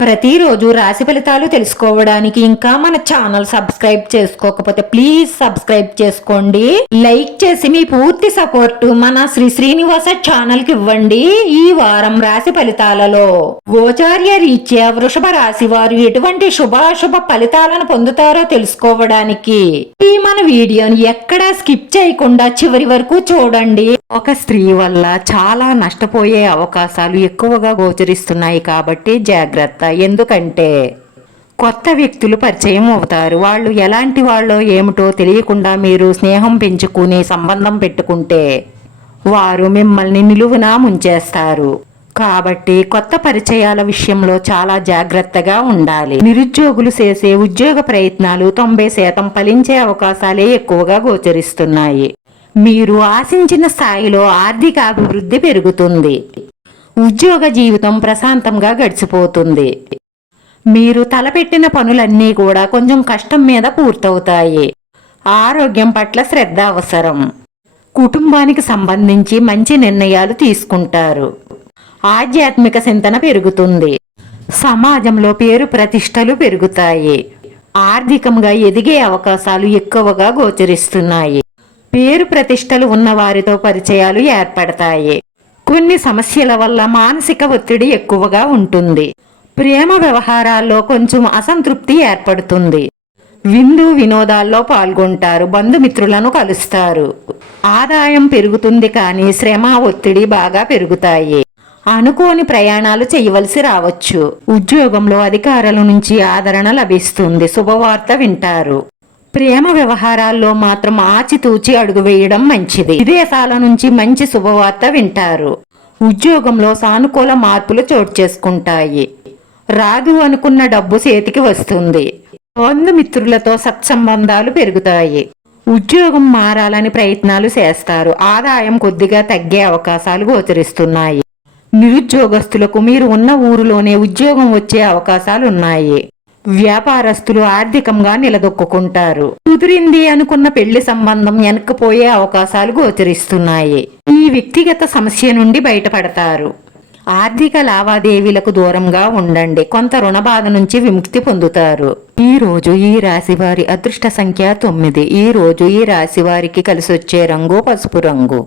ప్రతిరోజు రాశి ఫలితాలు తెలుసుకోవడానికి ఇంకా మన ఛానల్ సబ్స్క్రైబ్ చేసుకోకపోతే ప్లీజ్ సబ్స్క్రైబ్ చేసుకోండి. లైక్ చేసి మీ పూర్తి సపోర్ట్ మన శ్రీ శ్రీనివాస ఛానల్కి ఇవ్వండి ఈ వారం రాశి ఫలితాలలో. గోచార్య రీత్యా వృషభ రాశి వారు ఎటువంటి శుభాశుభ ఫలితాలను పొందుతారో తెలుసుకోవడానికి ఈ మన వీడియోని ఎక్కడా స్కిప్ చేయకుండా చివరి వరకు చూడండి. ఒక స్త్రీ వల్ల చాలా నష్టపోయే అవకాశాలు ఎక్కువగా గోచరిస్తున్నాయి కాబట్టి జాగ్రత్త ఎందుకంటే కొత్త వ్యక్తులు పరిచయం అవుతారు. వాళ్ళు ఎలాంటి వాళ్ళో ఏమిటో తెలియకుండా మీరు స్నేహం పెంచుకుని సంబంధం పెట్టుకుంటే వారు మిమ్మల్ని నిలువునా ముంచేస్తారు. కాబట్టి కొత్త పరిచయాల విషయంలో చాలా జాగ్రత్తగా ఉండాలి. నిరుద్యోగులు చేసే ఉద్యోగ ప్రయత్నాలు తొంభై శాతం ఫలించే అవకాశాలే ఎక్కువగా గోచరిస్తున్నాయి. మీరు ఆశించిన స్థాయిలో ఆర్థిక అభివృద్ధి పెరుగుతుంది. ఉద్యోగ జీవితం ప్రశాంతంగా గడిచిపోతుంది. మీరు తలపెట్టిన పనులన్నీ కూడా కొంచెం కష్టం మీద పూర్తవుతాయి. ఆరోగ్యం పట్ల శ్రద్ధ అవసరం. కుటుంబానికి సంబంధించి మంచి నిర్ణయాలు తీసుకుంటారు. ఆధ్యాత్మిక చింతన పెరుగుతుంది. సమాజంలో పేరు ప్రతిష్టలు పెరుగుతాయి. ఆర్థికంగా ఎదిగే అవకాశాలు ఎక్కువగా గోచరిస్తున్నాయి. పేరు ప్రతిష్టలు ఉన్నవారితో పరిచయాలు ఏర్పడతాయి. కొన్ని సమస్యల వల్ల మానసిక ఒత్తిడి ఎక్కువగా ఉంటుంది. ప్రేమ వ్యవహారాల్లో కొంచెం అసంతృప్తి ఏర్పడుతుంది. విందు వినోదాల్లో పాల్గొంటారు బంధుమిత్రులను కలుస్తారు. ఆదాయం పెరుగుతుంది కానీ శ్రమ ఒత్తిడి బాగా పెరుగుతాయి. అనుకోని ప్రయాణాలు చేయవలసి రావచ్చు. ఉద్యోగంలో అధికారుల నుంచి ఆదరణ లభిస్తుంది శుభవార్త వింటారు. ప్రేమ వ్యవహారాల్లో మాత్రం ఆచితూచి అడుగు వేయడం మంచిది. విదేశాల నుంచి మంచి శుభవార్త వింటారు. ఉద్యోగంలో సానుకూల మార్పులు చోటు చేసుకుంటాయి. రాదు అనుకున్న డబ్బు చేతికి వస్తుంది. బంధుమిత్రులతో సత్సంబంధాలు పెరుగుతాయి. ఉద్యోగం మారాలని ప్రయత్నాలు చేస్తారు. ఆదాయం కొద్దిగా తగ్గే అవకాశాలు గోచరిస్తున్నాయి. నిరుద్యోగస్తులకు మీరు ఉన్న ఊరిలోనే ఉద్యోగం వచ్చే అవకాశాలు ఉన్నాయి వ్యాపారస్తులు ఆర్థికంగా నిలదొక్కుంటారు కుదిరింది అనుకున్న పెళ్ళి సంబంధం వెనక్కిపోయే అవకాశాలు గోచరిస్తున్నాయి. ఈ వ్యక్తిగత సమస్య నుండి బయటపడతారు. ఆర్థిక లావాదేవీలకు దూరంగా ఉండండి. కొంత రుణ బాధ నుంచి విముక్తి పొందుతారు. ఈ రోజు ఈ రాశి వారి అదృష్ట సంఖ్య తొమ్మిది. ఈ రోజు ఈ రాశి వారికి కలిసి వచ్చే రంగు పసుపు రంగు.